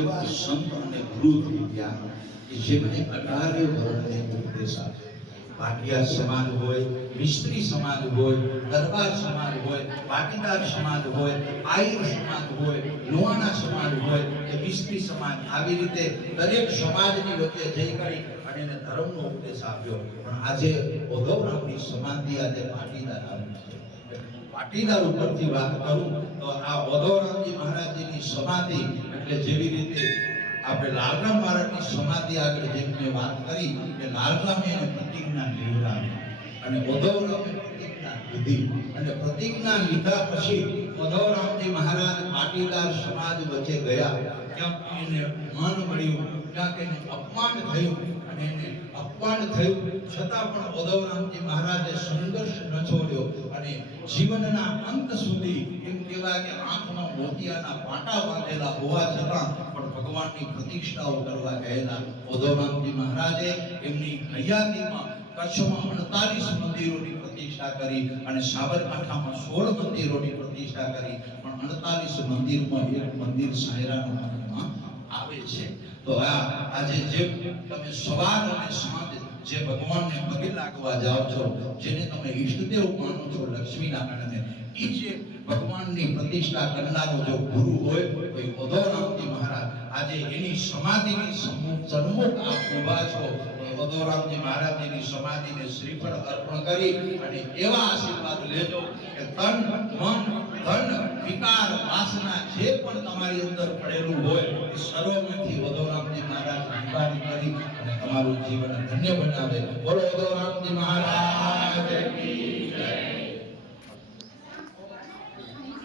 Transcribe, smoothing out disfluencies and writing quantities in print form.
એવા સંત અને ગુરુ થઈ ગયા કે જેમણે 18 વર્ણને ઉપદેશ આપ્યો. પાટિયા સમાજ હોય, મિસ્ત્રી સમાજ હોય, દરબાર સમાજ હોય, પાટીદાર સમાજ હોય, આયર સમાજ હોય, લોહાણા સમાજ હોય કે મિસ્ત્રી સમાજ, આવી રીતે દરેક સમાજની વચ્ચે જઈ કરી અને એને ધર્મનો ઉપદેશ આપ્યો. પણ આજે ઓધવરામની સમાધિ આજે પાટીદાર આવી છે. પાટીદાર ઉપરથી વાત કરું તો આ ઓધવરામજી મહારાજજીની સમાધિ એટલે જેવી રીતે આપણે લાલરામ મહારાજની સમાધિ આગળ જેમ મેં વાત કરી કે લાલરામે એને પ્રતિજ્ઞા લેવડાવી અને ઓધવરામે પ્રતિજ્ઞા લીધી અને પ્રતિજ્ઞા લીધા પછી ઓધવરામજી મહારાજ પાટીદાર સમાજ વચ્ચે ગયા. ક્યાંક એને માન મળ્યું, ક્યાંક એને અપમાન થયું અને એને અપમાન થયું છતાં પણ ઓધવરામજી મહારાજે સંઘર્ષ ન છોડ્યો અને જીવનના અંત સુધી એમ કહેવાય કે આંખમાં મોતિયાના પાટા બાંધેલા હોવા છતાં પણ ભગવાનની પ્રતિષ્ઠાઓ કરવા ગયેલા ઓધવરામજી મહારાજે એમની હયાતીમાં કચ્છમાં 48 મંદિરોની પ્રતિષ્ઠા કરી અને સાબરકાંઠામાં 16 મંદિરોની પ્રતિષ્ઠા કરી. પણ 48 મંદિરમાં એક મંદિર સાયરાનું નામમાં આવે છે. તો આજે જે તમે સવાર અને સાંજ જે ભગવાનને પગે લાગવા જાઓ છો, જેને તમે ઈષ્ટદેવ માનો છો લક્ષ્મીનારાયણને, એ જે ભગવાનની પ્રતિષ્ઠા કરનારો જો ગુરુ હોય તો એ ઓધવરામજી મહારાજ આજે એની સમાધિની સન્મુખ આપ ઊભા છો. ઓધવરામજી મહારાજની સમાધિને શ્રીફળ અર્પણ કરી અને એવા આશીર્વાદ લેજો કે તન મન ધન વિકાર વાસના જે પણ તમારી અંદર પડેલું હોય એ સર્વમાંથી ઓધવરામજી મહારાજ નિવારી કરી અને તમારું જીવન ધન્ય બનાવે. બોલો ઓધવરામજી મહારાજ કી જય.